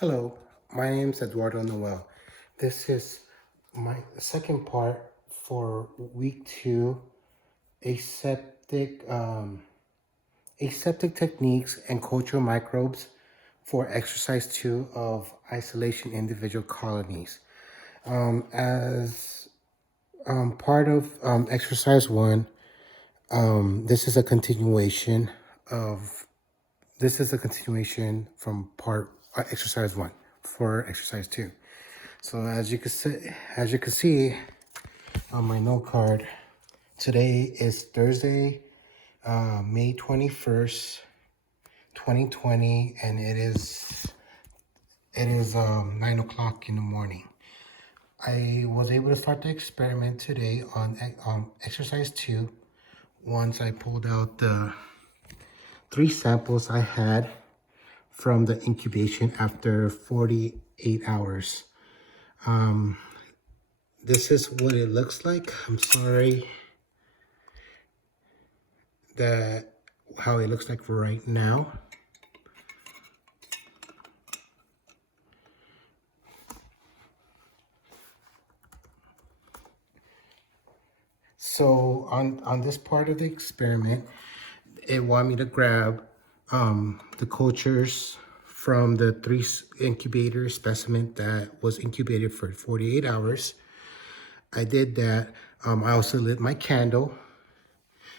Hello, my name is Eduardo Noel. This is my second part for week two, aseptic, aseptic techniques and cultural microbes for exercise two of isolation individual colonies. As part of exercise one, this is a continuation of from part exercise one for exercise two. So as you can see on my note card, today is Thursday, May 21st, 2020, and it is 9 o'clock in the morning. I was able to start the experiment today on exercise two once I pulled out the three samples I had from the incubation after 48 hours. This is what it looks like. I'm sorry that how it looks like right now. So on this part of the experiment, it wanted me to grab the cultures from the three incubator specimen that was incubated for 48 hours. I did that. I also lit my candle,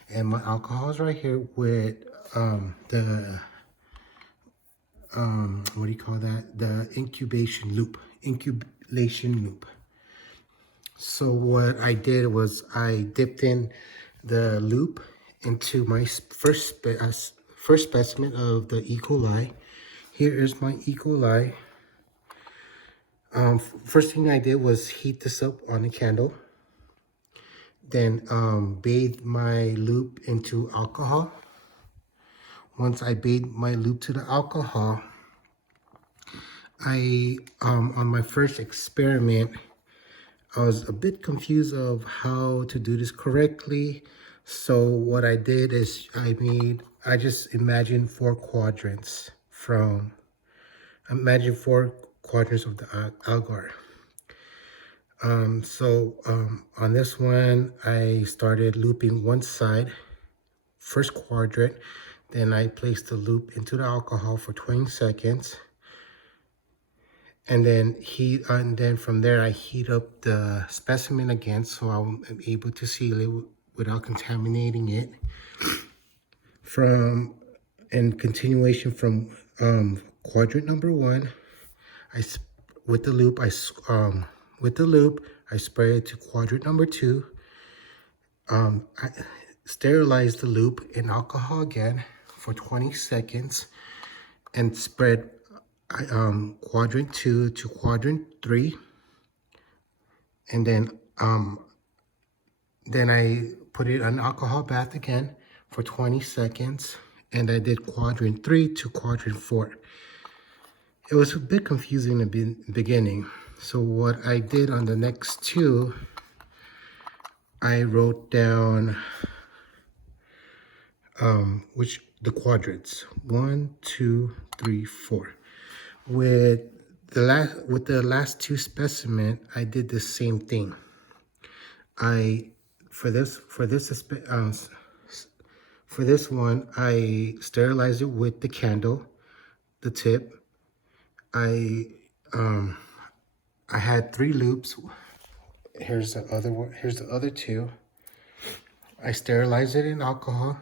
and my alcohol is right here with the what do you call that? The incubation loop. So what I did was I dipped in the loop into my first specimen of the E. coli. Here is my E. coli. First thing I did was heat this up on a candle. Then bathe my loop into alcohol. Once I bathed my loop to the alcohol, I on my first experiment, I was a bit confused of how to do this correctly. So what I did is I just imagined imagine four quadrants of the agar. On this one, I started looping one side, first quadrant, then I placed the loop into the alcohol for 20 seconds. And then from there, I heat up the specimen again so I'm able to seal it without contaminating it. In continuation from quadrant number one, with the loop, I spray it to quadrant number two. I sterilize the loop in alcohol again for 20 seconds and spread quadrant two to quadrant three, and then I put it on alcohol bath again for 20 seconds, and I did quadrant three to quadrant four. It was a bit confusing in the beginning. So what I did on the next two, I wrote down the quadrants 1, 2, 3, 4. With the last two specimen, I did the same thing. For this one, I sterilized it with the candle, the tip. I had three loops. Here's the other one. Here's the other two. I sterilized it in alcohol,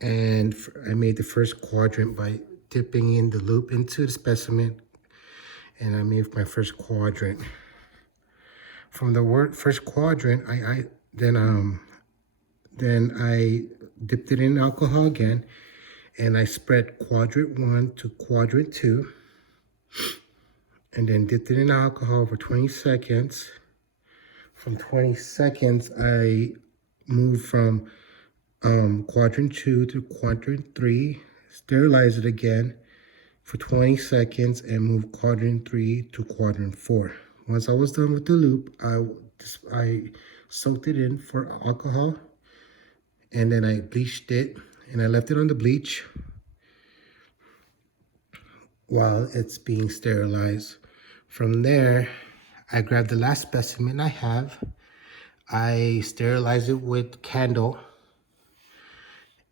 and I made the first quadrant by dipping in the loop into the specimen, and I made my first quadrant. From the first quadrant, then I dipped it in alcohol again, and I spread quadrant one to quadrant two, and then dipped it in alcohol for 20 seconds. From 20 seconds, I moved from quadrant two to quadrant three, sterilize it again for 20 seconds, and move quadrant three to quadrant four. Once I was done with the loop, I soaked it in for alcohol, and then I bleached it, and I left it on the bleach. while it's being sterilized. From there, I grab the last specimen I have. I sterilize it with candle,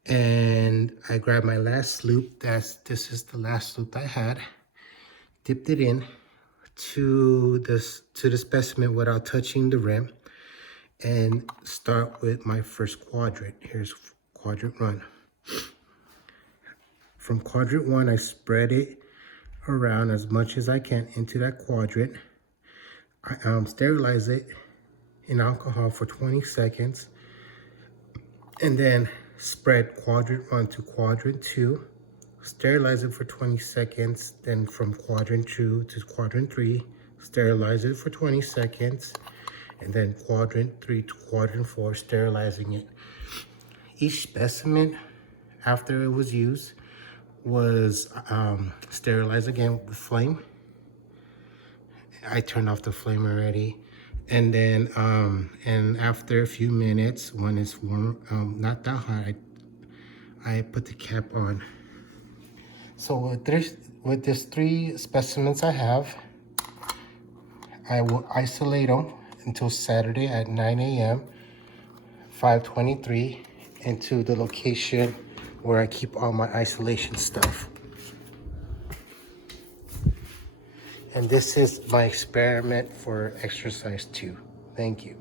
and I grab my last loop. This is the last loop I had. Dipped it in to the specimen without touching the rim, and start with my first quadrant. Here's quadrant 1. From quadrant 1, I spread it around as much as I can into that quadrant. I sterilize it in alcohol for 20 seconds, and then spread quadrant 1 to quadrant 2, sterilize it for 20 seconds, then from quadrant 2 to quadrant 3, sterilize it for 20 seconds, and then quadrant 3 to quadrant 4, sterilizing it. Each specimen, after it was used, was sterilized again with flame. I turned off the flame already. And then, and after a few minutes, when it's warm, not that hot, I put the cap on. So with this 3 specimens I have, I will isolate them until Saturday at 9 a.m., 523, into the location where I keep all my isolation stuff. And this is my experiment for exercise 2. Thank you.